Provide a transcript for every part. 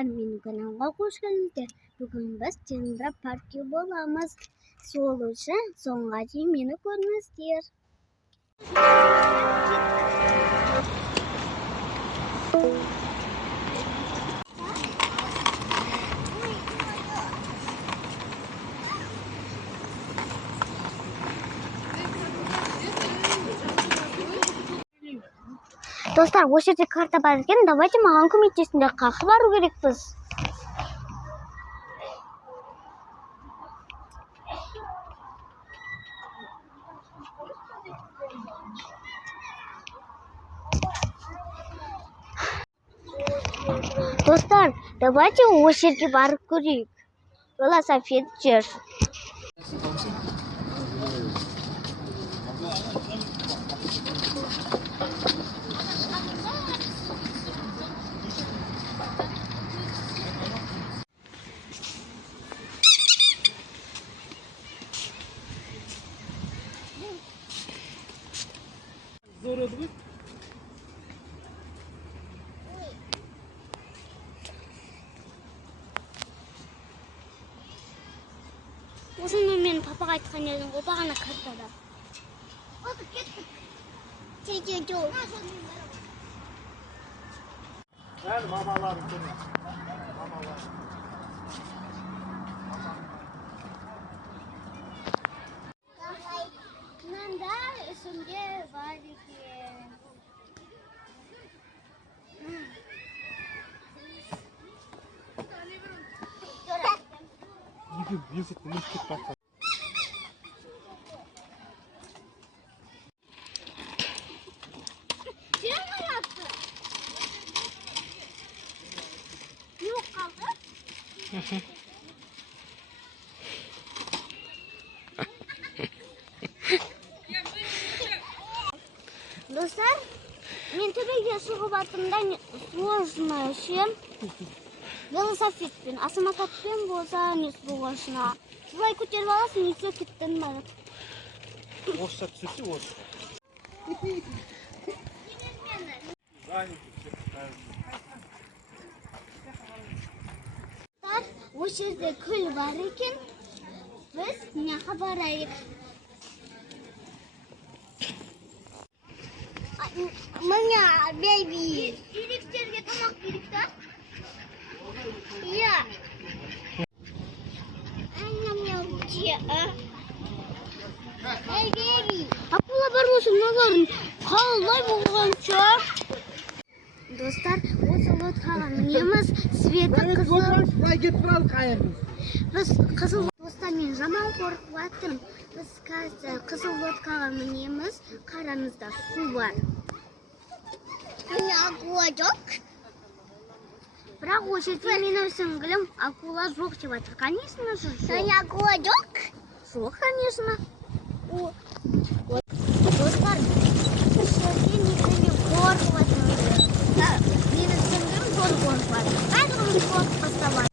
достар, менің каналыма қош келдіңіздер. Бүгін біз Тендра паркте боламыз. Сол үшін соңға дейін мені көріңіздер. Достар, осы жерде карта бар екен. Давайте маған көмектесіңдер. Қақы бару керекпіз. Достар, давайте осы жерге барып көрейік. Велосипед жер. Осыны мен папаға айтқан едім, ол бағана картада. Мамаларым көмек. Мынандай үстінде бар екен. Есік мүмкет баққа. Yok kaldı. Достар, мен төбеге шығып атымда сложно үшін велосипедпен, а самокатпен болса не сложно. Бұлай көтеріп аласың, несе кеттің бары. Орысша түсірсе орысша. Осы жерде көл бар екен. Біз мынақа барайық. Мына бейби. Үйректерге тамақ керек та? Иә. Эй, бейби. Акула бармасын, назарын. Қалай болғанша? Достар, осы лодкаға мінеміз. Светі қызыл. Біз қызыл достар, мен жаман қорқып аттым. Біз қазір қызыл лодкаға мінеміз. Қараңызда су бар. Акула жоқ. Бірақ осы жерде менің сіңлім акула жоқ деп айтыр. Конечно же, жоқ. Акула жоқ? Жоқ, конечно. Достар, осы жерде менің қорқып атыр. Менің сіңлім қорқып атыр. Бәріміз қорқып бастамайды.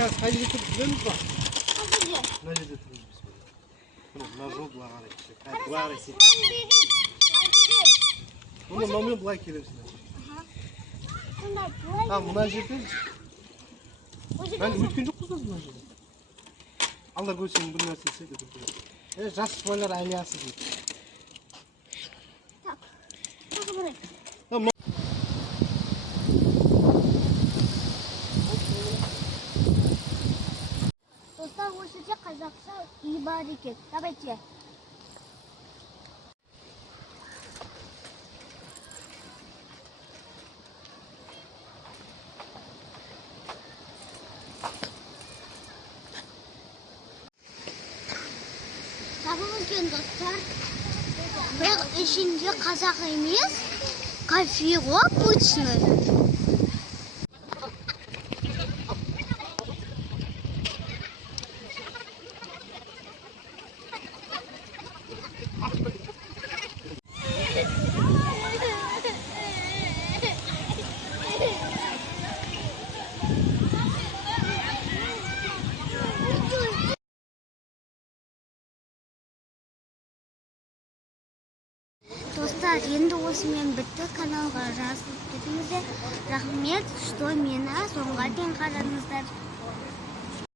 Сейчас ходите тут білеміз ба? Мына жерде тұрмыз біз. Мына жол бұлай қарай. Бұлай қарай. Мынаумен бұлай келеміз. Мына жерде. Өткен жоқпыз ба мына жерде? алар көсенің бір нәрсе істейді. Жас бойлар алиясы дейді. Так. Тағы бір. Достар, осы жерде қазақша үй бар екен. Давайте. Табылған достар. Бірақ ішінде қазақ емес, кофе ғой обычный. Достар, енді осымен бітті. Каналға жазылып кетіңіздер. Рахмет, что мені соңға дейін қарадыңыздар.